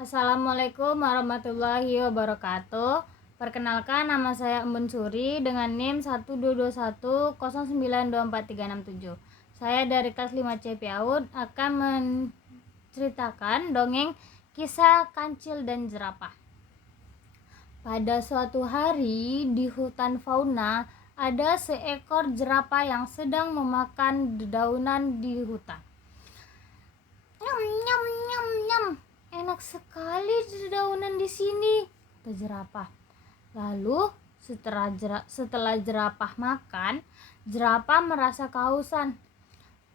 Assalamualaikum warahmatullahi wabarakatuh. Perkenalkan, nama saya Embun Suri dengan NIM 12210924367. Saya dari kelas 5C PAUD akan menceritakan dongeng kisah kancil dan jerapah. Pada suatu hari di hutan fauna ada seekor jerapah yang sedang memakan dedaunan di hutan. Nyam nyam nyam nyam. Enak sekali dedaunan di sini, kata jerapah. Lalu setelah jerapah makan, jerapah merasa kehausan.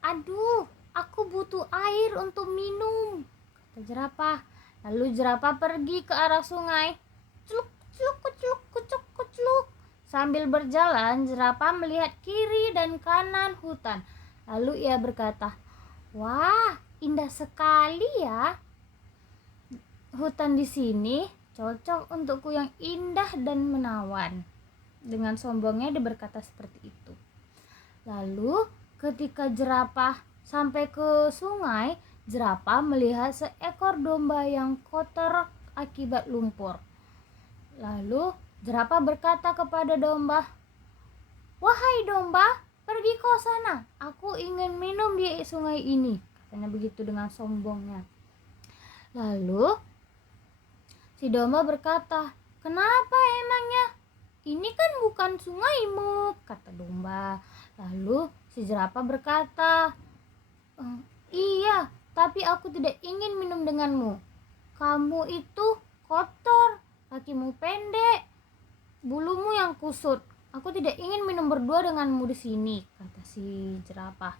Aduh, aku butuh air untuk minum, kata jerapah. Lalu jerapah pergi ke arah sungai. Celuk celuk kucluk kucuk kucluk. Sambil berjalan, jerapah melihat kiri dan kanan hutan. Lalu ia berkata, "Wah, indah sekali ya. Hutan di sini cocok untukku yang indah dan menawan." Dengan sombongnya dia berkata seperti itu. Lalu ketika jerapah sampai ke sungai, jerapah melihat seekor domba yang kotor akibat lumpur. Lalu jerapah berkata kepada domba, "Wahai domba, pergi kau sana. Aku ingin minum di sungai ini." Katanya begitu dengan sombongnya. Lalu si domba berkata, "Kenapa emangnya? Ini kan bukan sungaimu," kata domba. Lalu si jerapah berkata, "Iya, tapi aku tidak ingin minum denganmu. Kamu itu kotor, kakimu pendek, bulumu yang kusut. Aku tidak ingin minum berdua denganmu di sini," kata si jerapah.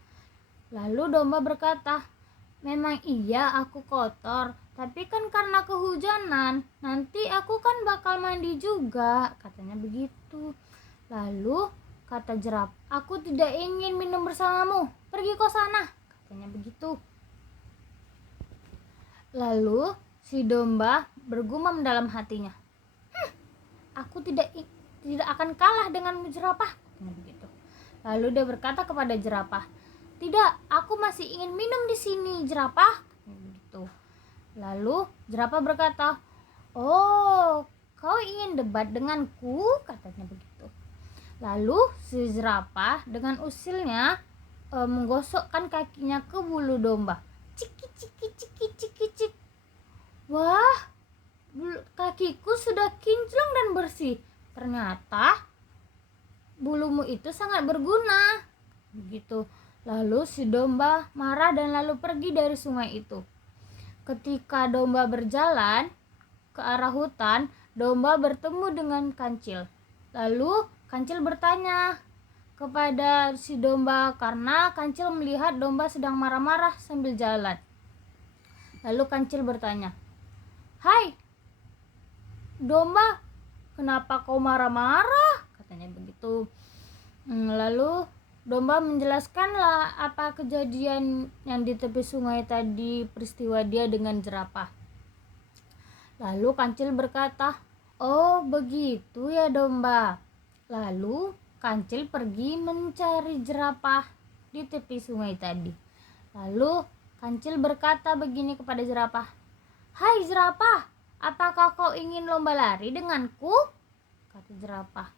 Lalu domba berkata, "Memang iya aku kotor, tapi kan karena kehujanan, nanti aku kan bakal mandi juga," katanya begitu. Lalu kata jerapah, "Aku tidak ingin minum bersamamu, pergi kau sana," katanya begitu. Lalu si domba bergumam dalam hatinya, "Aku tidak akan kalah denganmu jerapah," katanya begitu. Lalu dia berkata kepada jerapah, "Tidak, aku masih ingin minum di sini jerapah," katanya begitu. Lalu jerapah berkata, "Oh, kau ingin debat denganku?" katanya begitu. Lalu si jerapah dengan usilnya menggosokkan kakinya ke bulu domba. Ciki ciki ciki ciki cik. Wah, kakiku sudah kinclong dan bersih. Ternyata bulumu itu sangat berguna. Begitu. Lalu si domba marah dan lalu pergi dari sungai itu. Ketika domba berjalan ke arah hutan, domba bertemu dengan kancil. Lalu kancil bertanya kepada si domba karena kancil melihat domba sedang marah-marah sambil jalan. Lalu kancil bertanya, "Hai domba, kenapa kau marah-marah?" katanya begitu. Lalu domba menjelaskanlah apa kejadian yang di tepi sungai tadi, peristiwa dia dengan jerapah. Lalu kancil berkata, "Oh begitu ya domba." Lalu kancil pergi mencari jerapah di tepi sungai tadi. Lalu kancil berkata begini kepada jerapah, "Hai jerapah, apakah kau ingin lomba lari denganku?" kata jerapah.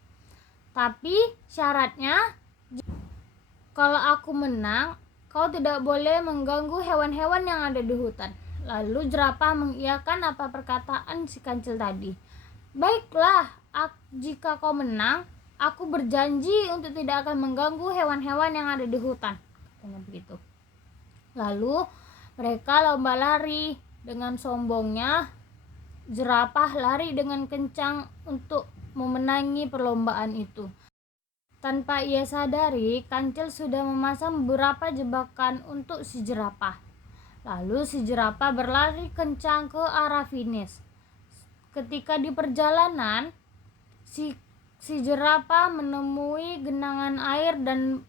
"Tapi syaratnya, kalau aku menang, kau tidak boleh mengganggu hewan-hewan yang ada di hutan." Lalu jerapah mengiyakan apa perkataan si kancil tadi. "Baiklah, jika kau menang, aku berjanji untuk tidak akan mengganggu hewan-hewan yang ada di hutan," katanya begitu. Lalu mereka lomba lari. Dengan sombongnya, jerapah lari dengan kencang untuk memenangi perlombaan itu. Tanpa ia sadari, kancil sudah memasang beberapa jebakan untuk si jerapah. Lalu si jerapah berlari kencang ke arah finish. Ketika di perjalanan, si jerapah menemui genangan air dan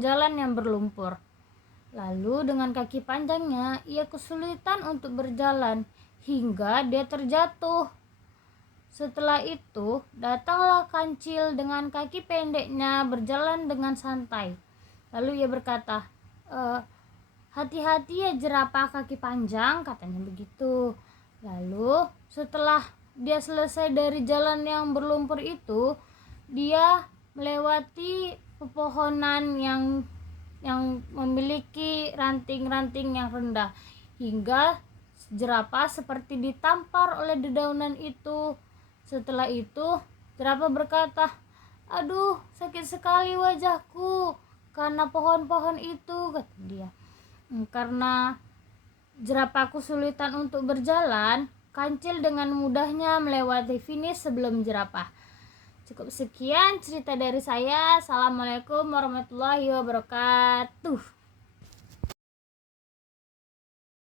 jalan yang berlumpur. Lalu dengan kaki panjangnya ia kesulitan untuk berjalan hingga dia terjatuh. Setelah itu datanglah kancil dengan kaki pendeknya berjalan dengan santai. Lalu ia berkata, "Hati-hati ya jerapah kaki panjang," katanya begitu. Lalu setelah dia selesai dari jalan yang berlumpur itu, dia melewati pepohonan yang memiliki ranting-ranting yang rendah, hingga jerapah seperti ditampar oleh dedaunan itu. Setelah itu jerapah berkata, "Aduh, sakit sekali wajahku karena pohon-pohon itu," kata dia. Karena jerapah kesulitan untuk berjalan, kancil dengan mudahnya melewati finish sebelum jerapah. Cukup sekian cerita dari saya. Assalamualaikum warahmatullahi wabarakatuh.